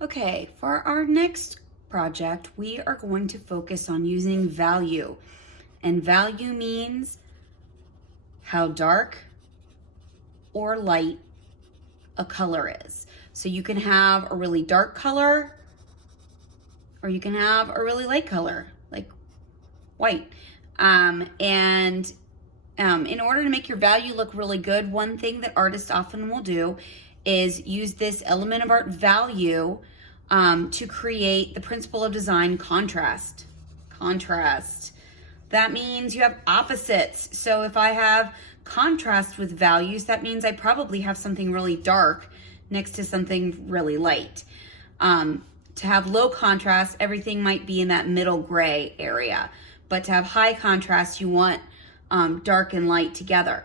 Okay, for our next project, we are going to focus on using value. And value means how dark or light a color is. So you can have a really dark color or you can have a really light color, like white. In order to make your value look really good, one thing that artists often will do is use this element of art value to create the principle of design contrast. Contrast. That means you have opposites. So if I have contrast with values, that means I probably have something really dark next to something really light. To have low contrast, everything might be in that middle gray area. But to have high contrast, you want dark and light together.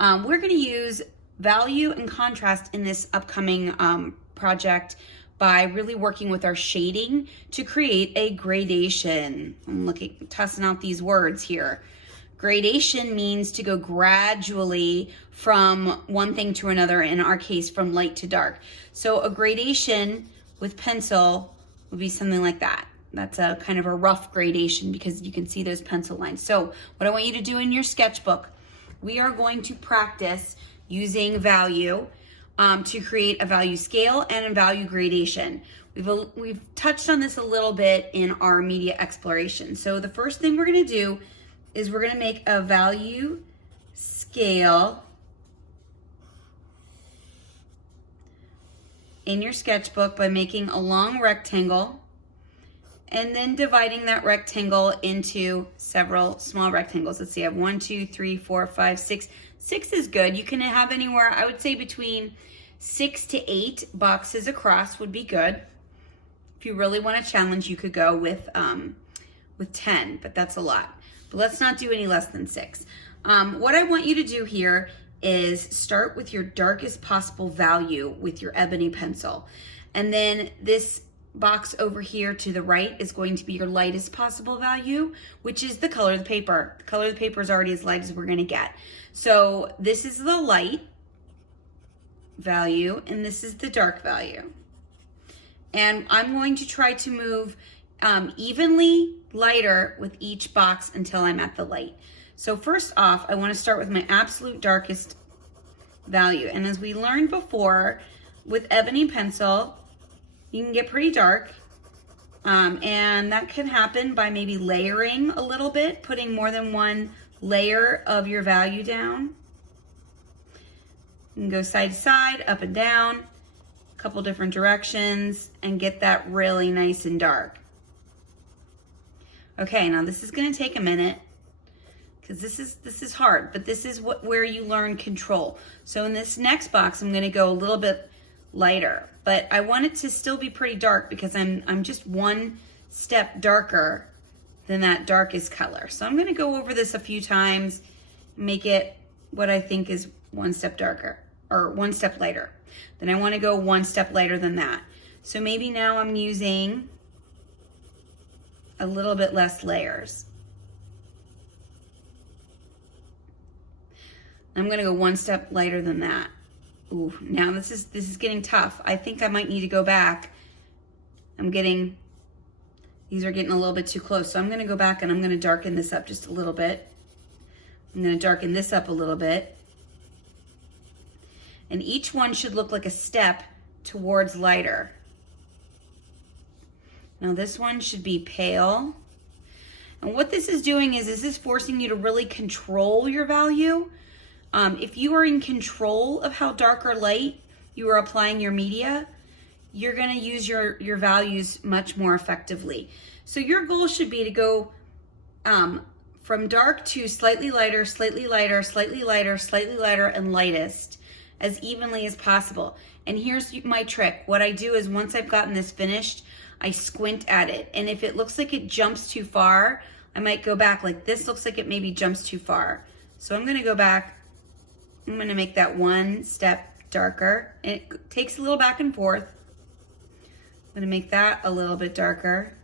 We're going to use value and contrast in this upcoming project by really working with our shading to create a gradation. I'm tossing out these words here. Gradation means to go gradually from one thing to another, in our case, from light to dark. So a gradation with pencil would be something like that. That's a kind of a rough gradation because you can see those pencil lines. So what I want you to do in your sketchbook, we are going to practice using value to create a value scale and a value gradation. We've touched on this a little bit in our media exploration. So the first thing we're going to do is we're going to make a value scale in your sketchbook by making a long rectangle and then dividing that rectangle into several small rectangles. Let's see, I have 1, 2, 3, 4, 5, 6. 6 is good. You can have anywhere, I would say between 6 to 8 boxes across would be good. If you really want a challenge, you could go with 10, but that's a lot. But let's not do any less than 6. What I want you to do here is start with your darkest possible value with your ebony pencil. And then this box over here to the right is going to be your lightest possible value, which is the color of the paper. The color of the paper is already as light as we're going to get. So this is the light value and this is the dark value. And I'm going to try to move evenly lighter with each box until I'm at the light. So first off, I want to start with my absolute darkest value. And as we learned before, with ebony pencil, you can get pretty dark. And that can happen by maybe layering a little bit, putting more than one layer of your value down. You can go side to side, up and down, a couple different directions, and get that really nice and dark. Okay, now this is going to take a minute because this is hard, but this is where you learn control. So in this next box, I'm going to go a little bit lighter, but I want it to still be pretty dark because I'm just one step darker than that darkest color. So I'm going to go over this a few times, make it what I think is one step darker or one step lighter. Then I want to go one step lighter than that. So maybe now I'm using a little bit less layers. I'm going to go one step lighter than that. Ooh, now this is getting tough. I think I might need to go back. These are getting a little bit too close. So I'm going to go back and I'm going to darken this up just a little bit. I'm going to darken this up a little bit. And each one should look like a step towards lighter. Now this one should be pale. And what this is doing is this is forcing you to really control your value. If you are in control of how dark or light you are applying your media, you're going to use your values much more effectively. So your goal should be to go from dark to slightly lighter, slightly lighter, slightly lighter, slightly lighter, and lightest as evenly as possible. And here's my trick. What I do is once I've gotten this finished, I squint at it. And if it looks like it jumps too far, I might go back. Like this looks like it maybe jumps too far. So I'm going to go back. I'm going to make that one step darker. And it takes a little back and forth. I'm going to make that a little bit darker.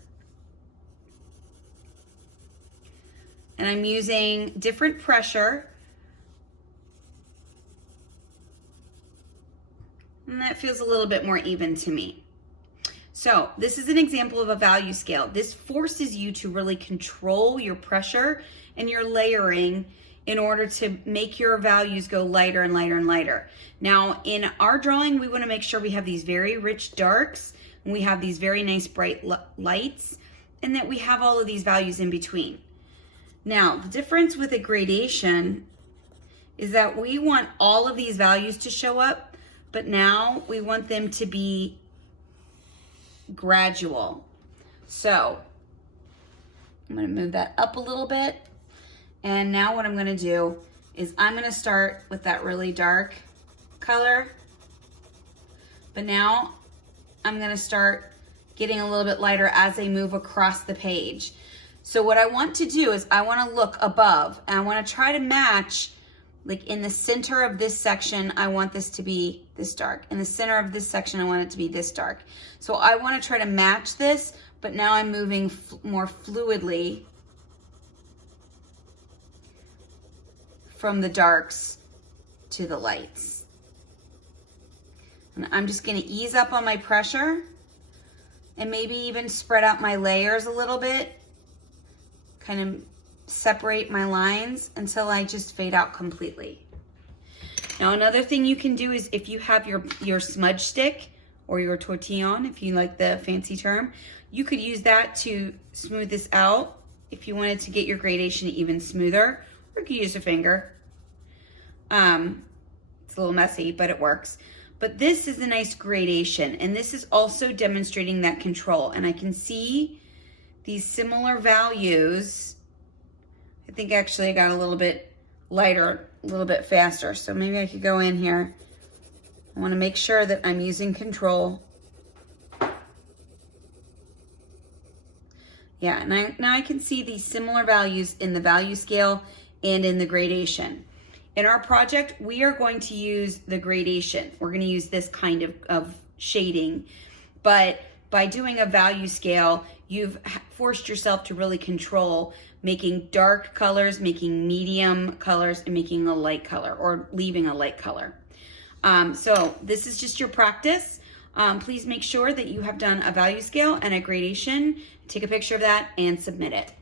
And I'm using different pressure. And that feels a little bit more even to me. So this is an example of a value scale. This forces you to really control your pressure and your layering in order to make your values go lighter and lighter and lighter. Now in our drawing, we want to make sure we have these very rich darks and we have these very nice bright lights and that we have all of these values in between. Now the difference with a gradation is that we want all of these values to show up, but now we want them to be gradual. So I'm going to move that up a little bit. And now what I'm going to do is I'm going to start with that really dark color. But now I'm going to start getting a little bit lighter as I move across the page. So what I want to do is I want to look above and I want to try to match, like in the center of this section, I want this to be this dark. In the center of this section, I want it to be this dark. So I want to try to match this, but now I'm moving more fluidly from the darks to the lights. And I'm just going to ease up on my pressure and maybe even spread out my layers a little bit, kind of separate my lines until I just fade out completely. Now another thing you can do is if you have your smudge stick or your tortillon, if you like the fancy term, you could use that to smooth this out if you wanted to get your gradation even smoother, or you could use a finger. It's a little messy, but it works. But this is a nice gradation, and this is also demonstrating that control. And I can see these similar values. I think actually I got a little bit lighter, a little bit faster. So maybe I could go in here. I want to make sure that I'm using control. Yeah, and now I can see these similar values in the value scale and in the gradation. In our project, we are going to use the gradation. We're going to use this kind of shading. But by doing a value scale, you've forced yourself to really control making dark colors, making medium colors, and making a light color or leaving a light color. So this is just your practice. Please make sure that you have done a value scale and a gradation. Take a picture of that and submit it.